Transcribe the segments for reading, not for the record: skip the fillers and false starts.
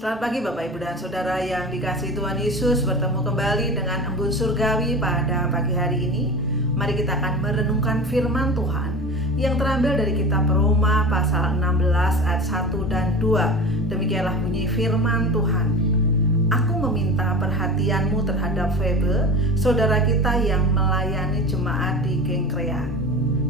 Selamat pagi Bapak Ibu dan Saudara yang dikasihi Tuhan Yesus. Bertemu kembali dengan Embun Surgawi pada pagi hari ini. Mari kita akan merenungkan firman Tuhan yang terambil dari kitab Roma pasal 16 ayat 1 dan 2. Demikianlah bunyi firman Tuhan. Aku meminta perhatianmu terhadap Febe, saudara kita yang melayani jemaat di Kenkrea,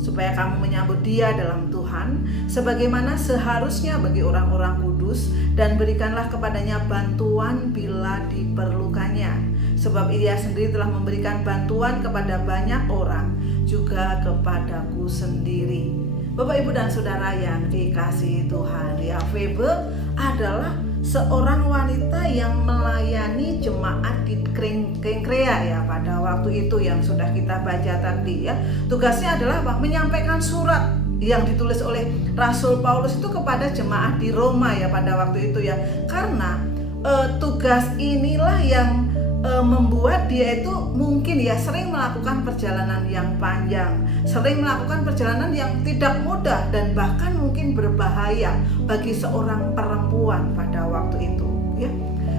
supaya kamu menyambut dia dalam Tuhan sebagaimana seharusnya bagi orang-orang kudus, dan berikanlah kepadanya bantuan bila diperlukannya, sebab ia sendiri telah memberikan bantuan kepada banyak orang, juga kepadaku sendiri. Bapak Ibu dan Saudara yang dikasihi Tuhan, ya, Febe adalah seorang wanita yang melayani jemaat di Kenkrea ya pada waktu itu yang sudah kita baca tadi ya. Tugasnya adalah apa? Menyampaikan surat yang ditulis oleh Rasul Paulus itu kepada jemaat di Roma ya pada waktu itu ya. Karena tugas inilah yang membuat dia itu mungkin ya sering melakukan perjalanan yang panjang, sering melakukan perjalanan yang tidak mudah dan bahkan mungkin berbahaya bagi seorang perempuan pada waktu itu ya.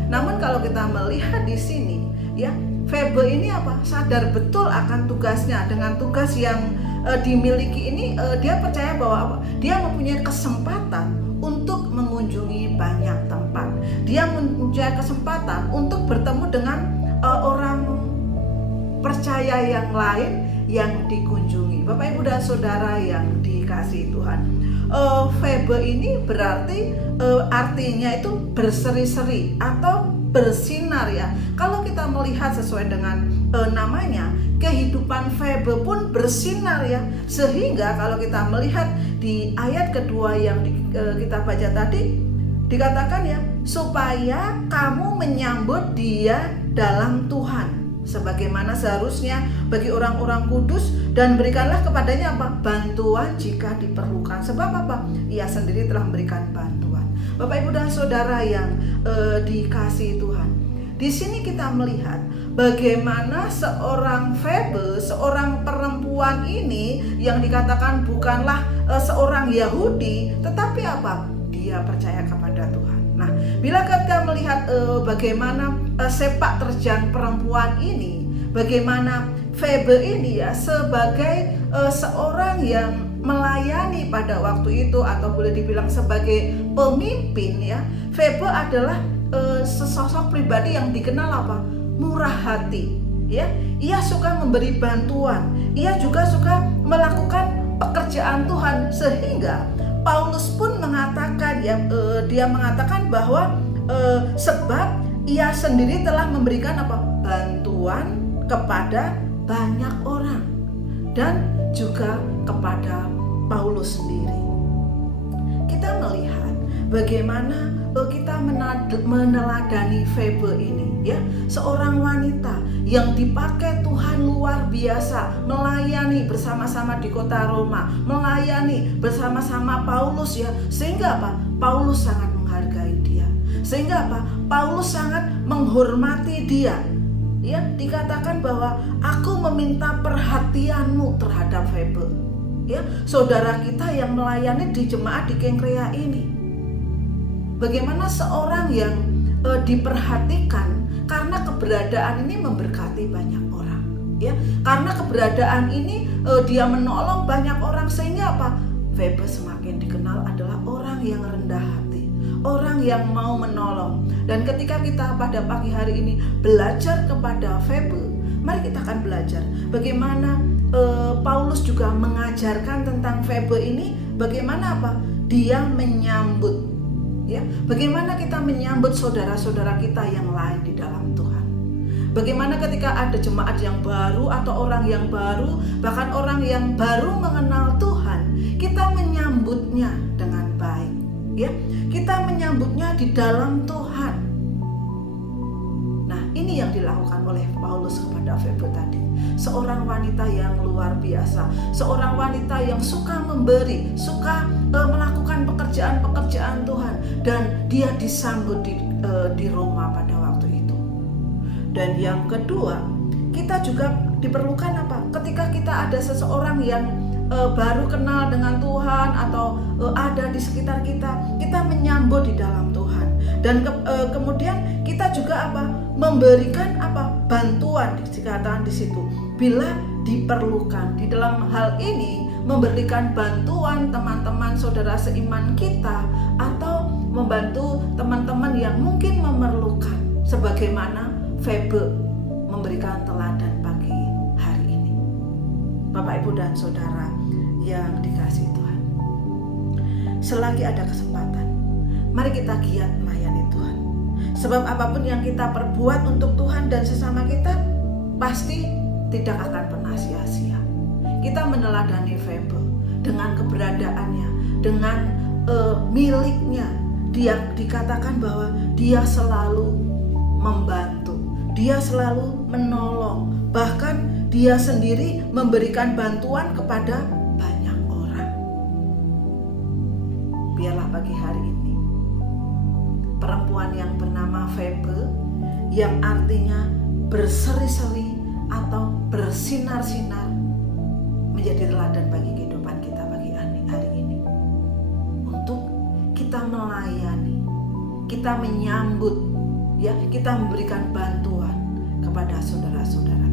Namun kalau kita melihat di sini ya, Febe ini apa? Sadar betul akan tugasnya. Dengan tugas yang dimiliki ini, dia percaya bahwa apa? Dia mempunyai kesempatan untuk mengunjungi banyak tempat. Dia mempunyai kesempatan untuk bertemu dengan orang percaya yang lain yang dikunjungi. Bapak Ibu dan Saudara yang dikasihi Tuhan, Febe ini berarti artinya itu berseri-seri atau bersinar ya. Kalau kita melihat sesuai dengan namanya, kehidupan Febe pun bersinar ya. Sehingga kalau kita melihat di ayat kedua yang kita baca tadi, dikatakan ya, supaya kamu menyambut dia dalam Tuhan sebagaimana seharusnya bagi orang-orang kudus, dan berikanlah kepadanya apa? Bantuan jika diperlukan. Sebab apa? Ia sendiri telah memberikan bantuan. Bapak Ibu dan Saudara yang dikasihi Tuhan, di sini kita melihat bagaimana seorang Febe, seorang perempuan ini yang dikatakan bukanlah seorang Yahudi, tetapi apa? Dia percaya kepada Tuhan. Nah, bila kita melihat bagaimana sepak terjang perempuan ini, bagaimana Febe ini ya sebagai seorang yang melayani pada waktu itu, atau boleh dibilang sebagai pemimpin ya, Febe adalah sesosok pribadi yang dikenal apa? Murah hati ya. Ia suka memberi bantuan, ia juga suka melakukan pekerjaan Tuhan, sehingga Paulus pun mengatakan ya, dia mengatakan bahwa sebab ia sendiri telah memberikan apa? Bantuan kepada banyak orang dan juga kepada Paulus sendiri. Kita melihat bagaimana kita meneladani Febe ini ya, seorang wanita yang dipakai Tuhan luar biasa, melayani bersama-sama di kota Roma, melayani bersama-sama Paulus ya, sehingga apa? Paulus sangat menghargai dia, sehingga apa? Paulus sangat menghormati dia. Ya, dikatakan bahwa aku meminta perhatianmu terhadap Febe. Ya, saudara kita yang melayani di jemaat di Kenkrea ini. Bagaimana seorang yang diperhatikan karena keberadaan ini memberkati banyak orang. Ya, karena keberadaan ini dia menolong banyak orang, sehingga apa? Febe semakin dikenal adalah orang yang rendah hati, orang yang mau menolong. Dan ketika kita pada pagi hari ini belajar kepada Febe, mari kita akan belajar bagaimana Paulus juga mengajarkan tentang Febe ini, bagaimana apa? Dia menyambut ya, bagaimana kita menyambut saudara-saudara kita yang lain di dalam Tuhan. Bagaimana ketika ada jemaat yang baru atau orang yang baru, bahkan orang yang baru mengenal Tuhan, kita menyambutnya dengan baik ya. Kita menyambutnya di dalam Tuhan. Nah, ini yang dilakukan oleh Paulus kepada Febe tadi. Seorang wanita yang luar biasa, seorang wanita yang suka memberi, suka melakukan pekerjaan-pekerjaan Tuhan, dan dia disambut di Roma pada waktu itu. Dan yang kedua, kita juga diperlukan apa? Ketika kita ada seseorang yang baru kenal dengan Tuhan atau ada di sekitar kita, kita menyambut di dalam Tuhan. Kemudian kita juga memberikan bantuan, dikatakan di situ bila diperlukan. Di dalam hal ini memberikan bantuan teman-teman saudara seiman kita atau membantu teman-teman yang mungkin memerlukan, sebagaimana Febe memberikan teladan pagi hari ini. Bapak, Ibu, dan saudara yang dikasihi Tuhan, selagi ada kesempatan, mari kita giat melayani Tuhan. Sebab apapun yang kita perbuat untuk Tuhan dan sesama kita pasti tidak akan pernah sia-sia. Kita meneladani Febe dengan keberadaannya, dengan miliknya. Dia dikatakan bahwa dia selalu membantu, dia selalu menolong, bahkan dia sendiri memberikan bantuan kepada banyak orang. Biarlah pagi hari ini perempuan yang bernama Febe, yang artinya berseri-seri atau bersinar-sinar, menjadi teladan bagi kehidupan kita pagi hari ini. Untuk kita melayani, kita menyambut, kita memberikan bantuan kepada saudara-saudara